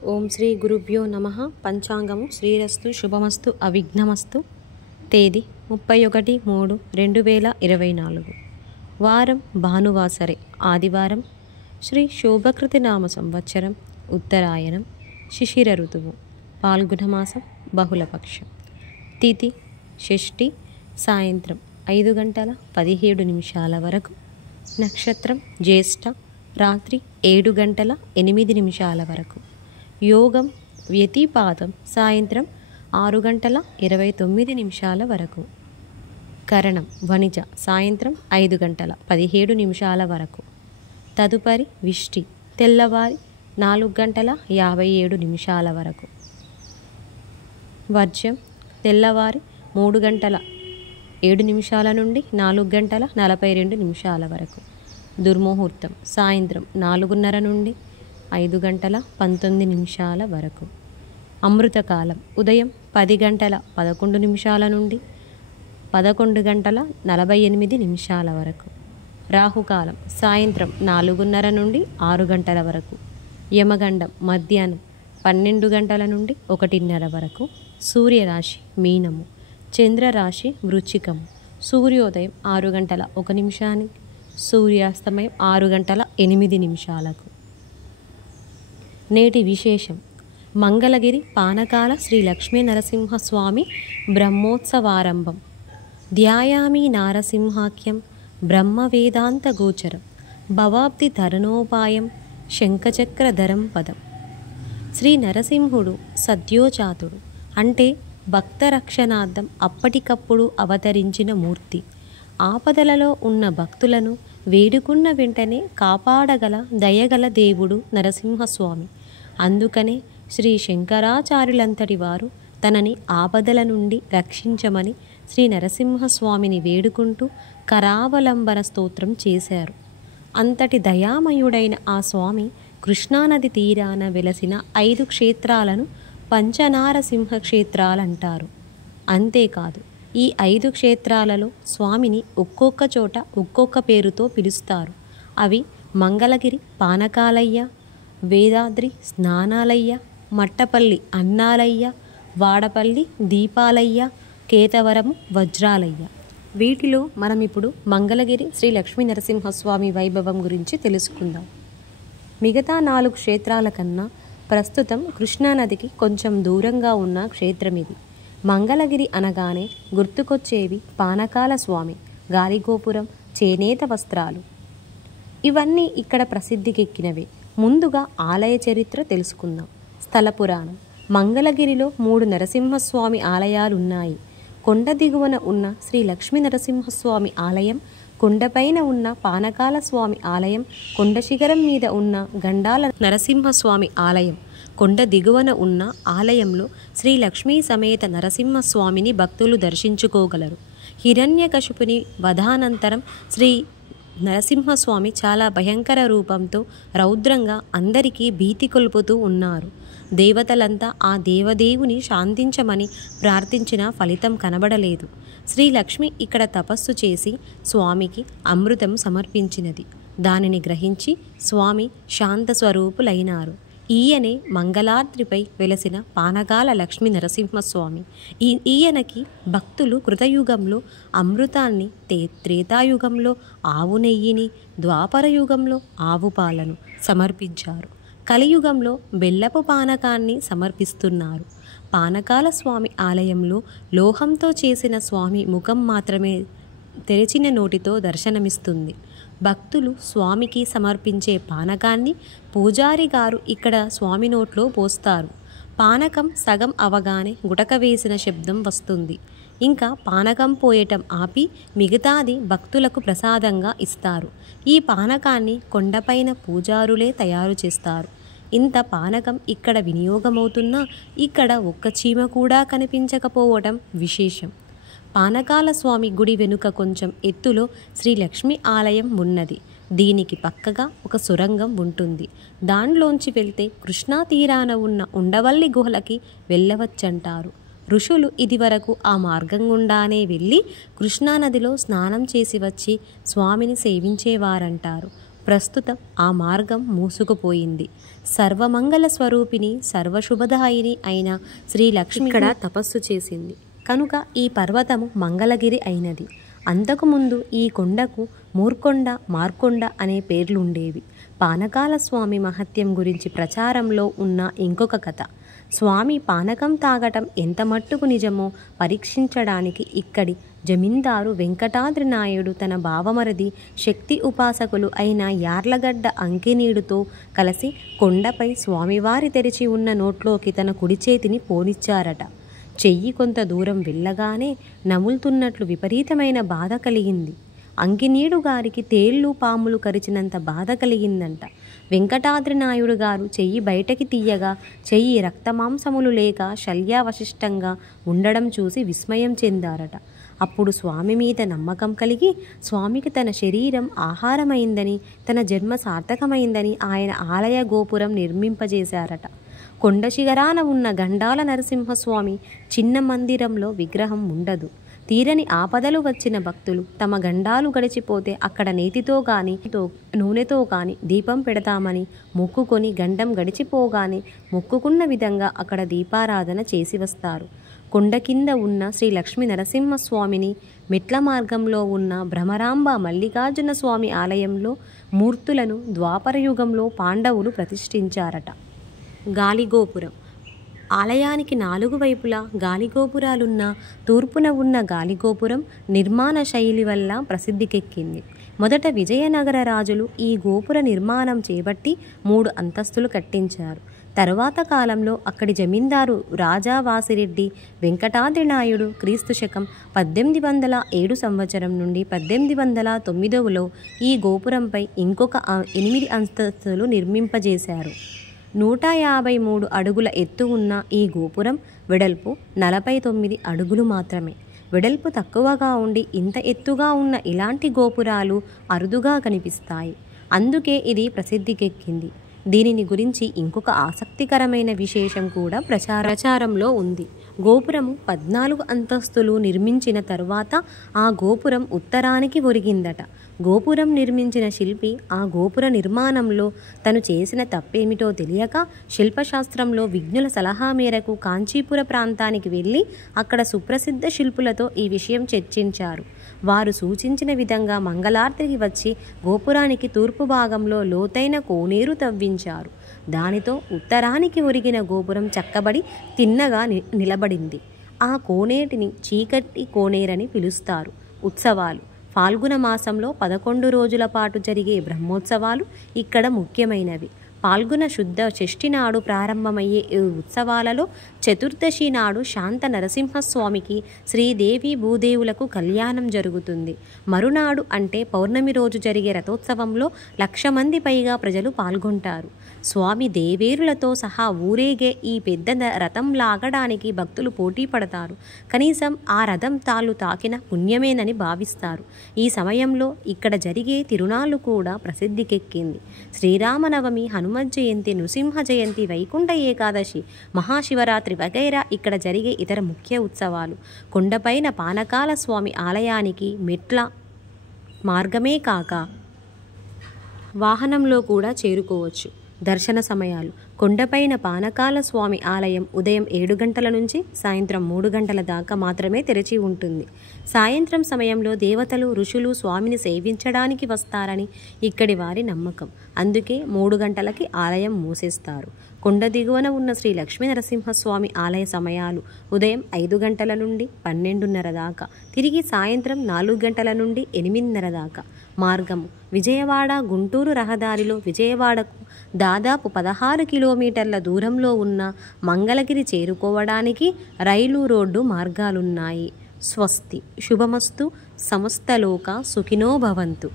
ఓం శ్రీ గురుభ్యో నమః. పంచాంగము శ్రీరస్తు శుభమస్తు అవిఘ్నమస్తు. తేదీ 31/3/2024. వారం భానువాసరే, ఆదివారం. శ్రీ శోభకృతి నామ సంవత్సరం, ఉత్తరాయణం, శిశిర ఋతువు, పాల్గుణమాసం, బహుళపక్షం. తిథి షష్ఠి, సాయంత్రం 5:17 వరకు. నక్షత్రం జ్యేష్ఠ, రాత్రి 7:08 వరకు. యోగం వ్యతిపాతం సాయంత్రం 6:29 వరకు. కరణం వణిజ సాయంత్రం 5:17 వరకు. తదుపరి విష్టి తెల్లవారి 4:57 వరకు. వర్జ్యం తెల్లవారి 3:07 నుండి 4:42 వరకు. దుర్ముహూర్తం సాయంత్రం 4:30 నుండి 5:19 వరకు. అమృతకాలం ఉదయం 10:11 నుండి 11:48 వరకు. రాహుకాలం సాయంత్రం 4:30 నుండి 6 గంటల వరకు. యమగండం మధ్యాహ్నం 12 నుండి 1:30 వరకు. సూర్యరాశి మీనము, చంద్రరాశి వృచ్చికము. సూర్యోదయం 6:01, సూర్యాస్తమయం 6:08. నేటి విశేషం: మంగళగిరి పానకాల శ్రీ లక్ష్మీ నరసింహస్వామి బ్రహ్మోత్సవారంభం. ధ్యాయామి నారసింహాఖ్యం బ్రహ్మవేదాంత గోచరం భవాబ్ది తరణోపాయం శంఖచక్రధరం పదం. శ్రీ నరసింహుడు సద్యోజాతుడు, అంటే భక్త రక్షణార్థం అప్పటికప్పుడు అవతరించిన మూర్తి. ఆపదలలో ఉన్న భక్తులను వేడుకున్న వెంటనే కాపాడగల దయగల దేవుడు నరసింహస్వామి. అందుకనే శ్రీ శంకరాచార్యులంతటి వారు తనని ఆపదల నుండి రక్షించమని శ్రీ నరసింహస్వామిని వేడుకుంటూ కరావలంబన స్తోత్రం చేశారు. అంతటి దయామయుడైన ఆ స్వామి కృష్ణానది తీరాన వెలసిన 5 క్షేత్రాలను పంచనారసింహ క్షేత్రాలంటారు. అంతేకాదు, ఈ 5 క్షేత్రాలలో స్వామిని ఒక్కొక్క చోట ఒక్కొక్క పేరుతో పిలుస్తారు. అవి మంగళగిరి పానకాలయ్య, వేదాద్రి స్నానాలయ్య, మట్టపల్లి అన్నాలయ్య, వాడపల్లి దీపాలయ్య, కేతవరము వజ్రాలయ్య. వీటిలో మనం ఇప్పుడు మంగళగిరి శ్రీ లక్ష్మీ నరసింహస్వామి వైభవం గురించి తెలుసుకుందాం. మిగతా 4 క్షేత్రాల కన్నా ప్రస్తుతం కృష్ణానదికి కొంచెం దూరంగా ఉన్న క్షేత్రం ఇది. మంగళగిరి అనగానే గుర్తుకొచ్చేవి పానకాల స్వామి, గాలిగోపురం, చేనేత వస్త్రాలు. ఇవన్నీ ఇక్కడ ప్రసిద్ధికెక్కినవే. ముందుగా ఆలయ చరిత్ర తెలుసుకుందాం. స్థల పురాణం: మంగళగిరిలో 3 నరసింహస్వామి ఆలయాలున్నాయి. కొండ దిగువన ఉన్న శ్రీ లక్ష్మీ నరసింహస్వామి ఆలయం, కొండపైన ఉన్న పానకాల స్వామి ఆలయం, కొండ శిఖరం మీద ఉన్న గండాల నరసింహస్వామి ఆలయం. కొండ దిగువన ఉన్న ఆలయంలో శ్రీ లక్ష్మీ సమేత నరసింహస్వామిని భక్తులు దర్శించుకోగలరు. హిరణ్యకశిపుని వధానంతరం శ్రీ నరసింహస్వామి చాలా భయంకర రూపంతో రౌద్రంగా అందరికీ భీతి కొల్పుతూ ఉన్నారు. దేవతలంతా ఆ దేవదేవుని శాంతించమని ప్రార్థించిన ఫలితం కనబడలేదు. శ్రీలక్ష్మి ఇక్కడ తపస్సు చేసి స్వామికి అమృతం సమర్పించినది. దానిని గ్రహించి స్వామి శాంత స్వరూపులైనారు. ఈయనే మంగళాద్రిపై వెలసిన పానకాల లక్ష్మీ నరసింహస్వామి. ఈయనకి భక్తులు కృతయుగంలో అమృతాన్ని, త్రేతాయుగంలో ఆవు నెయ్యిని, ద్వాపర యుగంలో ఆవు పాలను సమర్పించారు. కలియుగంలో బెల్లపు పానకాన్ని సమర్పిస్తున్నారు. పానకాల స్వామి ఆలయంలో లోహంతో చేసిన స్వామి ముఖం మాత్రమే తెరిచిన నోటితో దర్శనమిస్తుంది. భక్తులు స్వామికి సమర్పించే పానకాన్ని పూజారి గారు ఇక్కడ స్వామి నోట్లో పోస్తారు. పానకం సగం అవగానే గుటక వేసిన శబ్దం వస్తుంది. ఇంకా పానకం పోయటం ఆపి మిగతాది భక్తులకు ప్రసాదంగా ఇస్తారు. ఈ పానకాన్ని కొండపైన పూజారులే తయారు చేస్తారు. ఇంత పానకం ఇక్కడ వినియోగమవుతున్నా ఇక్కడ ఒక్క చీమ కూడా కనిపించకపోవటం విశేషం. పానకాల స్వామి గుడి వెనుక కొంచెం ఎత్తులో శ్రీ లక్ష్మీ ఆలయం ఉన్నది. దీనికి పక్కగా ఒక సొరంగం ఉంటుంది. దానిలోంచి వెళ్తే కృష్ణా తీరాన ఉన్న ఉండవల్లి గుహలకి వెళ్ళవచ్చంటారు. ఋషులు ఇదివరకు ఆ మార్గం గుండానే వెళ్ళి కృష్ణానదిలో స్నానం చేసి వచ్చి స్వామిని సేవించేవారంటారు. ప్రస్తుతం ఆ మార్గం మూసుకుపోయింది. సర్వమంగళ స్వరూపిణి సర్వశుభదాయిని అయిన శ్రీలక్ష్మి ఇక్కడ తపస్సు చేసింది కనుక ఈ పర్వతము మంగళగిరి అయినది. అంతకుముందు ఈ కొండకు మూర్కొండ, మార్కొండ అనే పేర్లుండేవి. పానకాల స్వామి మహత్యం గురించి ప్రచారంలో ఉన్న ఇంకొక కథ. స్వామి పానకం తాగటం ఎంత మట్టుకు నిజమో పరీక్షించడానికి ఇక్కడి జమీందారు వెంకటాద్రి నాయుడు తన బావమరిది శక్తి ఉపాసకులు అయిన యార్లగడ్డ అంకినీడుతో కలిసి కొండపై స్వామివారి తెరిచి ఉన్న నోట్లోకి తన కుడి చేతిని పోనిచ్చారట. చెయ్యి కొంత దూరం వెళ్ళగానే నములుతున్నట్లు విపరీతమైన బాధ కలిగింది. అంకినీడు గారికి తేళ్లు పాములు కరిచినంత బాధ కలిగిందంట. వెంకటాద్రి నాయుడు గారు చెయ్యి బయటకి తీయగా చెయ్యి రక్తమాంసములు లేక శల్యావశిష్టంగా ఉండడం చూసి విస్మయం చెందారట. అప్పుడు స్వామి మీద నమ్మకం కలిగి స్వామికి తన శరీరం ఆహారమైందని, తన జన్మ సార్థకమైందని ఆయన ఆలయ గోపురం నిర్మింపజేశారట. కొండ శిఖరాన ఉన్న గండాల నరసింహస్వామి చిన్న మందిరంలో విగ్రహం ఉండదు. తీరని ఆపదలు వచ్చిన భక్తులు తమ గండాలు గడిచిపోతే అక్కడ నేతితో కానీ నూనెతో కానీ దీపం పెడతామని మొక్కుకొని గండం గడిచిపోగానే మొక్కుకున్న విధంగా అక్కడ దీపారాధన చేసి వస్తారు. కొండ కింద ఉన్న శ్రీ లక్ష్మీ నరసింహస్వామిని, మెట్ల మార్గంలో ఉన్న భ్రమరాంబ మల్లికార్జున స్వామి ఆలయంలో మూర్తులను ద్వాపరయుగంలో పాండవులు ప్రతిష్ఠించారట. గాలిగోపురం. ఆలయానికి 4 వైపులా గాలిగోపురాలున్న తూర్పున ఉన్న గాలిగోపురం నిర్మాణ శైలి వల్ల ప్రసిద్ధికెక్కింది. మొదట విజయనగర రాజులు ఈ గోపుర నిర్మాణం చేపట్టి 3 అంతస్తులు కట్టించారు. తరువాత కాలంలో అక్కడి జమీందారు రాజావాసిరెడ్డి వెంకటాద్రి నాయుడు క్రీస్తు శకం 1807 సంవత్సరం నుండి 1809లో ఈ గోపురంపై ఇంకొక 8 అంతస్తులు నిర్మింపజేశారు. 153 అడుగుల ఎత్తు ఉన్న ఈ గోపురం వెడల్పు 49 అడుగులు మాత్రమే. వెడల్పు తక్కువగా ఉండి ఇంత ఎత్తుగా ఉన్న ఇలాంటి గోపురాలు అరుదుగా కనిపిస్తాయి. అందుకే ఇది ప్రసిద్ధికెక్కింది. దీనిని గురించి ఇంకొక ఆసక్తికరమైన విశేషం కూడా ప్రచారంలో ఉంది. గోపురము 14 అంతస్తులు నిర్మించిన తరువాత ఆ గోపురం ఉత్తరానికి ఒరిగిందట. గోపురం నిర్మించిన శిల్పి ఆ గోపుర నిర్మాణంలో తను చేసిన తప్పేమిటో తెలియక శిల్పశాస్త్రంలో విజ్ఞుల సలహా మేరకు కాంచీపుర ప్రాంతానికి వెళ్ళి అక్కడ సుప్రసిద్ధ శిల్పులతో ఈ విషయం చర్చించారు. వారు సూచించిన విధంగా మంగళార్తికి వచ్చి గోపురానికి తూర్పు భాగంలో లోతైన కోనేరు తవ్వించారు. దానితో ఉత్తరానికి ఒరిగిన గోపురం చక్కబడి తిన్నగా నిలబడింది. ఆ కోనేటిని చీకటి కోనేరని పిలుస్తారు. ఉత్సవాలు. ఫాల్గుణ మాసంలో 11 రోజుల పాటు జరిగే బ్రహ్మోత్సవాలు ఇక్కడ ముఖ్యమైనవి. పాల్గొన శుద్ధ షష్ఠి నాడు ప్రారంభమయ్యే ఈ ఉత్సవాలలో చతుర్దశి నాడు శాంత నరసింహస్వామికి శ్రీదేవి భూదేవులకు కళ్యాణం జరుగుతుంది. మరునాడు అంటే పౌర్ణమి రోజు జరిగే రథోత్సవంలో 1,00,000 మంది పైగా ప్రజలు పాల్గొంటారు. స్వామి దేవేరులతో సహా ఊరేగే ఈ పెద్ద రథం లాగడానికి భక్తులు పోటీ పడతారు. కనీసం ఆ రథం తాళ్ళు తాకిన పుణ్యమేనని భావిస్తారు. ఈ సమయంలో ఇక్కడ జరిగే తిరునాళ్ళు కూడా ప్రసిద్ధికెక్కింది. శ్రీరామనవమి, హనుమత్ జయంతి, నృసింహ జయంతి, వైకుంఠ ఏకాదశి, మహాశివరాత్రి వగైరా ఇక్కడ జరిగే ఇతర ముఖ్య ఉత్సవాలు. కొండపైన పానకాల స్వామి ఆలయానికి మెట్ల మార్గమే కాక వాహనంలో కూడా చేరుకోవచ్చు. దర్శన సమయాలు. కొండపైన పానకాల స్వామి ఆలయం ఉదయం 7 గంటల నుంచి సాయంత్రం 3 గంటల దాకా మాత్రమే తెరిచి ఉంటుంది. సాయంత్రం సమయంలో దేవతలు, ఋషులు స్వామిని సేవించడానికి వస్తారని ఇక్కడి వారి నమ్మకం. అందుకే 3 గంటలకి ఆలయం మూసేస్తారు. కొండ దిగువన ఉన్న శ్రీ లక్ష్మీ నరసింహస్వామి ఆలయ సమయాలు ఉదయం 5 గంటల నుండి 12:30 దాకా, తిరిగి సాయంత్రం 4 గంటల నుండి 8:30 దాకా. మార్గము. విజయవాడ గుంటూరు రహదారిలో విజయవాడకు దాదాపు 16 కిలోమీటర్ల దూరంలో ఉన్న మంగళగిరి చేరుకోవడానికి రైలు, రోడ్డు మార్గాలున్నాయి. స్వస్తి. శుభమస్తు. సమస్తలోక సుఖినో భవంతు.